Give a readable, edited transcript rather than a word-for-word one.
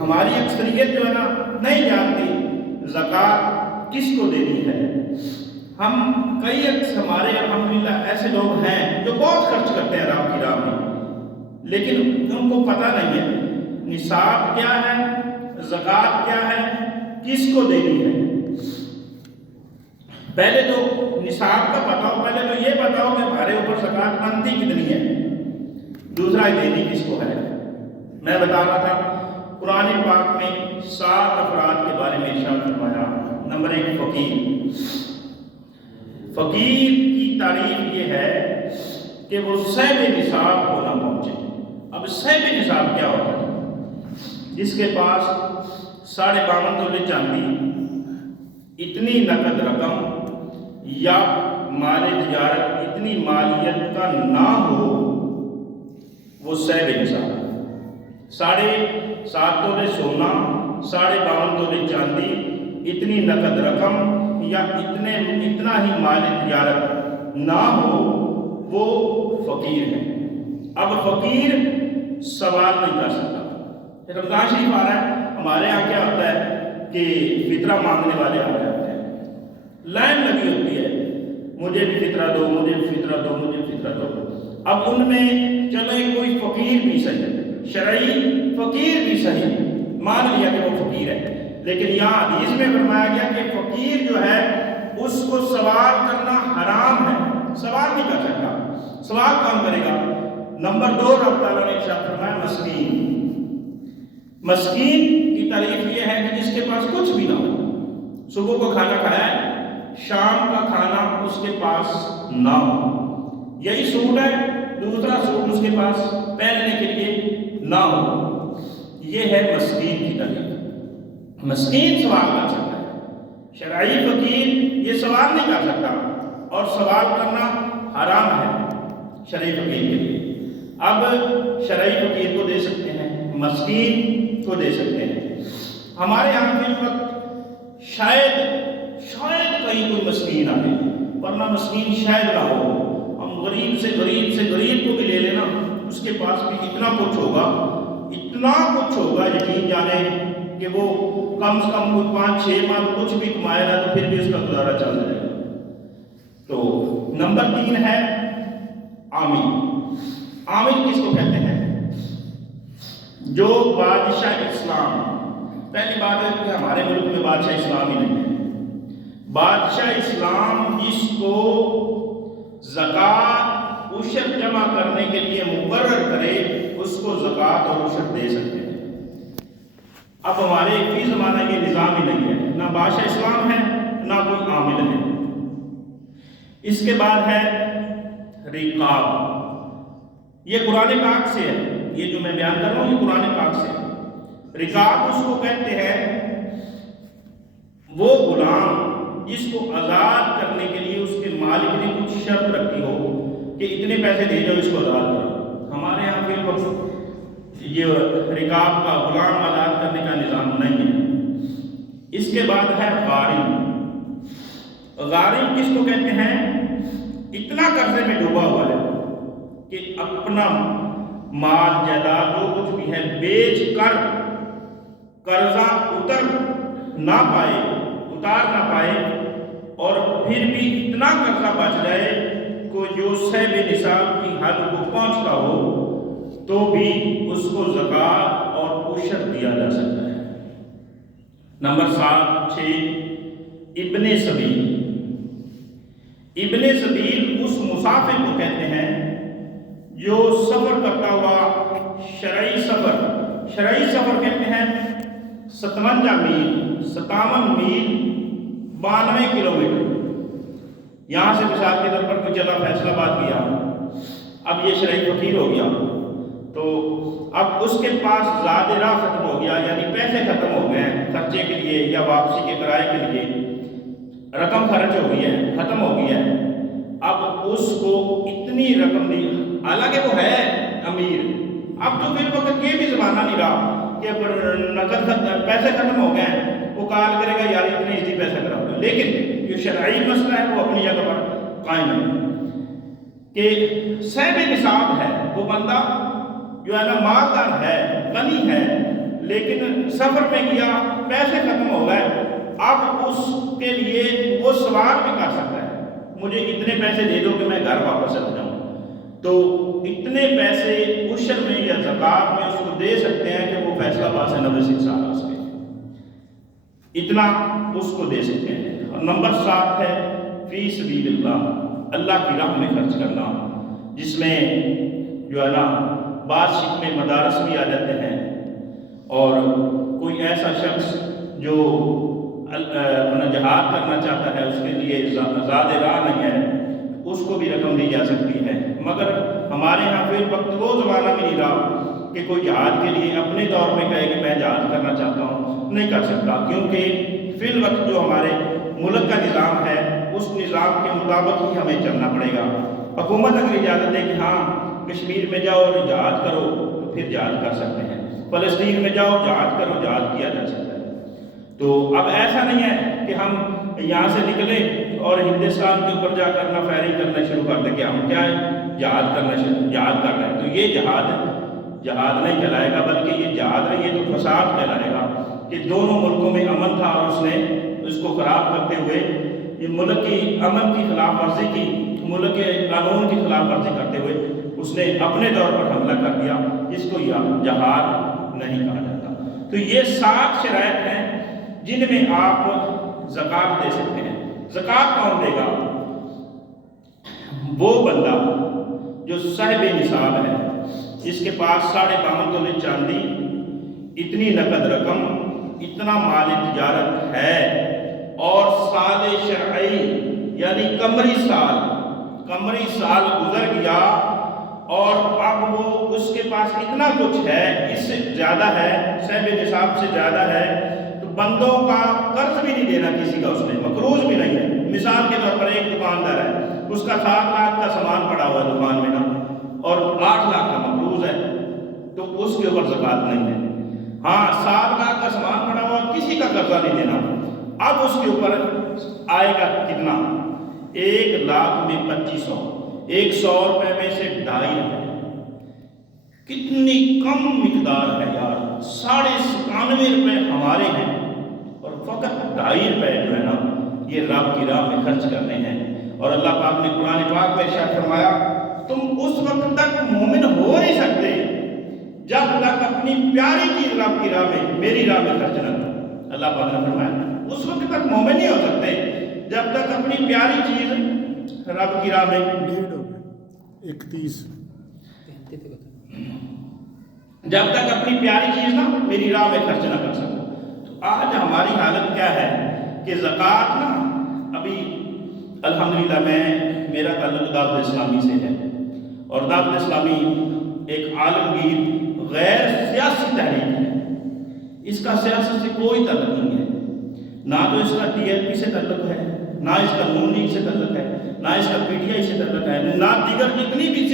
ہماری اکثریت جو ہے نا نہیں جانتی زکوٰۃ کس کو دینی ہے۔ ہم کئی ہمارے الحمدللہ ایسے لوگ ہیں جو بہت خرچ کرتے ہیں رب کی راہ میں، لیکن ان کو پتہ نہیں ہے نصاب کیا ہے، زکوٰۃ کیا ہے، کس کو دینی ہے۔ پہلے تو نصاب کا بتاؤ، پہلے تو یہ بتاؤ کہ ہمارے اوپر زکوٰۃ بنتی کتنی ہے، دوسرا دینی کس کو ہے۔ میں بتا رہا تھا قرآن پاک میں 7 افراد کے بارے میں ارشاد فرمایا۔ نمبر 1 فقیر۔ فقیر کی تعریف یہ ہے کہ وہ صاحب نصاب کو نہ پہنچے۔ اب صاحب نصاب کیا ہوتا ہے؟ جس کے پاس 52.5 تولے چاندی، اتنی نقد رقم یا مال تجارت اتنی مالیت کا نہ ہو، وہ صاحب نصاب ہے۔ 7.5 تولے سونا، 52.5 تولے چاندی، اتنی نقد رقم یا اتنا ہی مال تجارت نہ ہو، وہ فقیر ہے۔ اب فقیر سوال نہیں کر سکتا۔ رمضان شریف آ رہا ہے، ہمارے یہاں کیا ہوتا ہے کہ فطرہ مانگنے والے آ رہے ہوتے ہیں، لائن لگی ہوتی ہے، مجھے بھی فطرہ دو، مجھے بھی فطرہ دو، مجھے فطرہ دو۔ اب ان میں چلو کوئی فقیر بھی صحیح، شرعی فقیر بھی صحیح، مان لیا کہ وہ فقیر ہے، لیکن یہاں حدیث میں فرمایا گیا کہ فقیر جو ہے اس کو سوال کرنا حرام ہے، سوال نہیں کر سکتا۔ سوال کون کرے گا؟ نمبر 2 رب تعالیٰ نے ارشاد فرمایا مسکین۔ مسکین کی تعریف یہ ہے کہ جس کے پاس کچھ بھی نہ ہو، صبح کو کھانا کھایا ہے، شام کا کھانا اس کے پاس نہ ہو، یہی سوٹ ہے، دوسرا سوٹ اس کے پاس پہننے کے لیے نہ ہو، یہ ہے مسکین کی تعریف۔ مسکین سوال کر سکتا ہے، شرعی فقیر یہ سوال نہیں کر سکتا، اور سوال کرنا حرام ہے شرعی فقیر کے لیے۔ اب شرعی فقیر کو دے سکتے ہیں، مسکین کو دے سکتے ہیں۔ ہمارے یہاں کے وقت شاید کہیں کوئی مسکین آئے، ورنہ مسکین شاید نہ ہو۔ ہم غریب سے غریب کو بھی لے لینا، اس کے پاس بھی اتنا کچھ ہوگا یقین جانے کہ وہ کم سے کم 5-6 ماہ کچھ بھی کمائے گا تو پھر بھی اس کا گزارا چل جائے گا۔ تو نمبر 3 ہے عامل۔ عامل کس کو کہتے ہیں؟ جو بادشاہ اسلام، پہلی بات ہے کہ ہمارے ملک میں بادشاہ اسلام ہی نہیں ہے۔ بادشاہ اسلام جس کو زکوٰۃ عشر جمع کرنے کے لیے مقرر کرے، اس کو زکوٰۃ اور عشر دے سکتے ہیں۔ اب ہمارے فی زمانہ یہ نظام ہی نہیں ہے، نہ بادشاہ اسلام ہے نہ کوئی عامل ہے۔ اس کے بعد ہے رقاب، یہ قرآن پاک سے ہے، یہ جو میں بیان کر رہا ہوں یہ قرآن پاک سے ہے۔ رقاب اس کو کہتے ہیں وہ غلام جس کو آزاد کرنے کے لیے اس کے مالک نے کچھ شرط رکھی ہو کہ اتنے پیسے دے جاؤ اس کو آزاد کرو۔ ہمارے یہاں پھر یہ رقاب کا غلام آزاد کرنے کا نظام نہیں ہے۔ اس کے بعد ہے غارم۔ غارم کس کو کہتے ہیں؟ اتنا قرضے میں ڈوبا ہوا ہے کہ اپنا مال جائیداد جو کچھ بھی ہے بیچ کر قرضہ اتار نہ پائے، اور پھر بھی اتنا قرضہ بچ جائے کہ جو صاحب نصاب کی حد کو پہنچتا ہو تو بھی اس کو زکوٰۃ اور عشر دیا جا سکتا ہے۔ نمبر 6 ابن سبیل۔ ابن سبیل اس مسافر کو کہتے ہیں جو سفر کرتا ہوا شرعی سفر کہتے ہیں 57 میل 92 کلومیٹر۔ یہاں سے مثال کے طور پر کوئی چلا فیصل آباد گیا، اب یہ شرعی فقیر ہو گیا، تو اب اس کے پاس زیادہ راہ ختم ہو گیا، یعنی پیسے ختم ہو گئے ہیں خرچے کے لیے یا واپسی کے کرائے کے لیے، رقم خرچ ہو گئی ہے، ختم ہو گئی ہے۔ اب اس کو اتنی رقم دی، حالانکہ وہ ہے امیر، اب تو پھر وقت یہ بھی زمانہ نہیں رہا کہ نقد پیسے ختم ہو گئے ہیں وہ کال کرے گا یار اتنے اس پیسہ کرا ہوگا، لیکن جو شرعی مسئلہ ہے وہ اپنی جگہ پر قائم ہے کہ صاحب نصاب ہے وہ بندہ جو ہے نا مالدار ہے، غنی ہے، لیکن سفر میں گیا، پیسے ختم ہو گئے، اب اس کے لیے وہ سوال بھی کر سکتا ہے مجھے اتنے پیسے دے دو کہ میں گھر واپس چلا جاؤں، تو اتنے پیسے عشر میں یا زکوٰۃ میں اس کو دے سکتے ہیں کہ وہ فیصلہ آباد سے 96 سال آ سکے، اتنا اس کو دے سکتے ہیں۔ اور نمبر 7 ہے فی سبیل اللہ، اللہ کی راہ میں خرچ کرنا، جس میں جو ہے نا بعض شکمے مدارس بھی آ جاتے ہیں، اور کوئی ایسا شخص جو اپنا جہاد کرنا چاہتا ہے، اس کے لیے زیادہ راہ نہیں ہے، اس کو بھی رقم دی جا سکتی ہے۔ مگر ہمارے یہاں فی الوقت وہ زمانہ بھی نہیں رہا کہ کوئی جہاد کے لیے اپنے طور پہ کہے کہ میں جہاد کرنا چاہتا ہوں، نہیں کر سکتا، کیونکہ فی الوقت جو ہمارے ملک کا نظام ہے اس نظام کے مطابق ہی ہمیں چلنا پڑے گا۔ حکومت اگر اجازت دے کہ ہاں کشمیر میں جاؤ اور جہاد کرو تو پھر جہاد کر سکتے ہیں، فلسطین میں جاؤ جہاد کرو، جہاد کیا جا سکتا ہے۔ تو اب ایسا نہیں ہے کہ ہم یہاں سے نکلیں اور ہندوستان کے اوپر جا کر نہ فائرنگ کرنا شروع کر دیں کہ ہم کیا ہے جہاد کر رہے ہیں، تو یہ جہاد نہیں کہلائے گا، بلکہ یہ جہاد نہیں، یہ تو فساد کہلائے گا کہ دونوں ملکوں میں امن تھا اور اس نے اس کو خراب کرتے ہوئے یہ ملک کی امن کی خلاف ورزی کی، ملک کے قانون کی خلاف ورزی کرتے ہوئے اس نے اپنے طور پر حملہ کر دیا، جس کو جہاد نہیں کہا جاتا۔ تو یہ 7 شرائط ہیں جن میں آپ زکوٰۃ دے سکتے ہیں۔ زکوٰۃ کون دے گا؟ وہ بندہ جو صاحب نصاب ہے، جس کے پاس 52.5 تولے چاندی، اتنی نقد رقم، اتنا مال تجارت ہے، اور سال شرعی یعنی قمری سال گزر گیا اور اب وہ اس کے پاس اتنا کچھ ہے، اس سے زیادہ ہے، صاحب نصاب سے زیادہ ہے، تو بندوں کا قرض بھی نہیں دینا کسی کا، اس میں مقروض بھی نہیں ہے۔ مثال کے طور پر ایک دکاندار ہے، اس کا 7 لاکھ کا سامان پڑا ہوا ہے دکان میں نا، اور 8 لاکھ کا مقروض ہے، تو اس کے اوپر زکوٰۃ نہیں ہے۔ ہاں 7 لاکھ کا سامان پڑا ہوا، کسی کا قرضہ نہیں دینا، اب اس کے اوپر آئے گا کتنا؟ 1 لاکھ میں 2500، 100 روپے میں سے 2.5 روپے، کتنی کم مقدار ہے یار، 97.5 روپے ہمارے ہیں، اور فقط 2.5 روپے جو ہے نا یہ رب کی راہ میں خرچ کرنے ہیں۔ اور اللہ پاک نے قرآن پاک میں ارشاد فرمایا تم اس وقت تک مومن ہو نہیں سکتے جب تک اپنی پیاری چیز رب کی راہ میں، میری راہ میں خرچ نہ کرو۔ اللہ پاک نے فرمایا اس وقت تک مومن نہیں ہو سکتے جب تک اپنی پیاری چیز رب کی راہ میں 31 جب تک اپنی پیاری چیز نا میری راہ میں خرچ نہ کر سکو۔ تو آج ہماری حالت کیا ہے کہ زکوٰۃ نا، ابھی الحمدللہ میرا تعلق دعوت اسلامی سے ہے، اور دعوت اسلامی ایک عالمگیر غیر سیاسی تحریک ہے، اس کا سیاست سے کوئی تعلق نہیں ہے، نہ تو اس کا TLP سے تعلق ہے، نہ اس کا نون لیگ سے تعلق ہے، نہ اس کا PTI سے تعلق ہے، نہ دیگر جتنی بھی